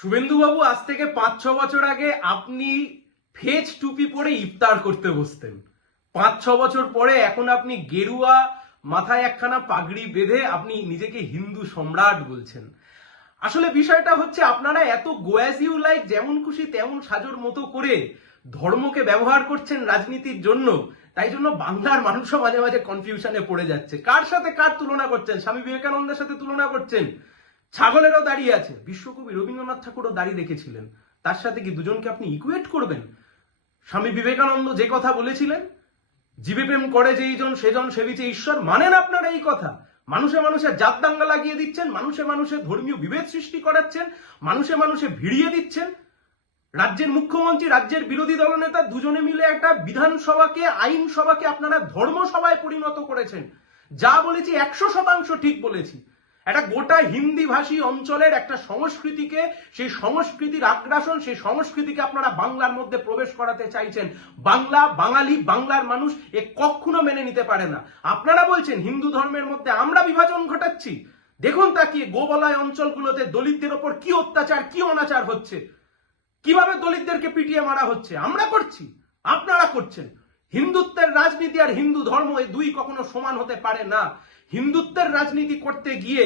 শুভেন্দুবাবু, আজ থেকে পাঁচ, ছ বছর আগে আপনি ফেজ টুপি পরে ইফতার করতে বসতেন। পাঁচ, ছ বছর পরে এখন আপনি গেরুয়া, মাথায় একখানা পাগড়ি বেঁধে আপনি নিজেকে হিন্দু সম্রাট বলছেন। আসলে বিষয়টা হচ্ছে, আপনারা এত গোয়াজ ইউ লাইক, যেমন খুশি তেমন সাজোর মতো করে ধর্মকে ব্যবহার করছেন রাজনীতির জন্য, তাই জন্য বাংলার মানুষও মাঝে মাঝে কনফিউশনে পড়ে যাচ্ছে। কার সাথে কার তুলনা করছেন? স্বামী বিবেকানন্দের সাথে তুলনা করছেন? ছাগলেরও দাঁড়িয়ে আছে। বিশ্বকবি রবীন্দ্রনাথ ঠাকুরও দাঁড়িয়ে রেখেছিলেন তার সাথে কি দুজনকে আপনি ইকুয়েট করবেন? স্বামী বিবেকানন্দ যে কথা বলেছিলেন, জীবে প্রেম করে যেইজন সেজন সেবিছে ঈশ্বর মানেন আপনারা এই কথা। মানুষে মানুষে জাত দাঙ্গা লাগিয়ে দিচ্ছেন, মানুষে মানুষে ধর্মীয় বিভেদ সৃষ্টি করাচ্ছেন, মানুষে মানুষে ভিড়িয়ে দিচ্ছেন। রাজ্যের মুখ্যমন্ত্রী, রাজ্যের বিরোধী দলনেতা দুজনে মিলে একটা বিধানসভাকে, আইনসভাকে আপনারা ধর্মসভায় পরিণত করেছেন। যা বলেছি একশো শতাংশ ঠিক বলেছি। একটা গোটা হিন্দি ভাষী অঞ্চলের একটা সংস্কৃতিকে, সেই সংস্কৃতির আগ্রাসন, সেই সংস্কৃতিকে আপনারা বাংলার মধ্যে প্রবেশ করাতে চাইছেন। বাংলা, বাঙালি, বাংলার মানুষ এ কখনো মেনে নিতে পারে না। আপনারা বলছেন, হিন্দু ধর্মের মধ্যে আমরা বিভাজন ঘটাচ্ছি। দেখুন তাকিয়ে গোবলয় অঞ্চলগুলোতে দলিতদের ওপর কি অত্যাচার, কি অনাচার হচ্ছে। কীভাবে দলিতদেরকে পিটিয়ে মারা হচ্ছে? আমরা করছি, আপনারা করছেন। হিন্দুত্বের রাজনীতি আর হিন্দু ধর্ম এই দুই কখনো সমান হতে পারে না। হিন্দুত্বের রাজনীতি করতে গিয়ে,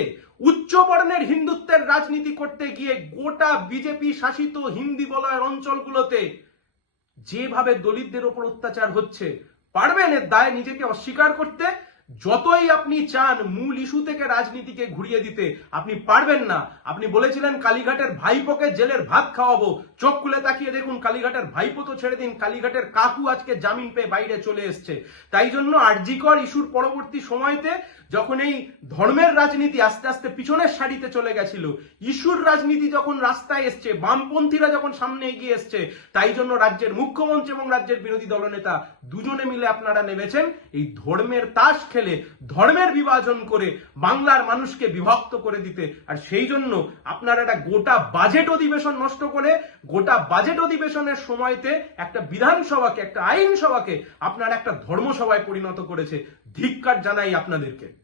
উচ্চ বর্ণের হিন্দুত্বের রাজনীতি করতে গিয়ে গোটা বিজেপি শাসিত হিন্দি বলয়ের অঞ্চলগুলোতে যেভাবে দলিতদের ওপর অত্যাচার হচ্ছে, পারবেন এর দায় নিজেকে অস্বীকার করতে? যতই আপনি চান মূল ইস্যু থেকে রাজনীতিকে ঘুরিয়ে দিতে, আপনি পারবেন না। আপনি বলেছিলেন কালীঘাটের ভাইপোকে জেলের ভাত খাওয়াবো। চোখ খুলে তাকিয়ে দেখুন, কালীঘাটের ভাইপো তো ছেড়ে দিন, কালীঘাটের কাকু আজকে জামিন পেয়ে বাইরে চলে এসছে। তাই জন্য আরজিকর ইস্যুর পরবর্তী সময়তে যখন এই ধর্মের রাজনীতি আস্তে আস্তে পিছনের সারিতে চলে গেছিল, ইস্যুর রাজনীতি যখন রাস্তায় এসছে, বামপন্থীরা যখন সামনে এগিয়ে এসছে, তাই জন্য রাজ্যের মুখ্যমন্ত্রী এবং রাজ্যের বিরোধী দলনেতা দুজনে মিলে আপনারা নেমেছেন, এই ধর্মের তাস খেলে, ধর্মের বিভাজন করে বাংলার মানুষকে বিভক্ত করে দিতে। আর সেই জন্য আপনারা একটা গোটা বাজেট অধিবেশন নষ্ট করে, গোটা বাজেট অধিবেশনের সময়তে একটা বিধানসভাকে, একটা আইনসভাকে আপনারা একটা ধর্মসভায় পরিণত করেছে। ধিক্কার জানাই আপনাদেরকে।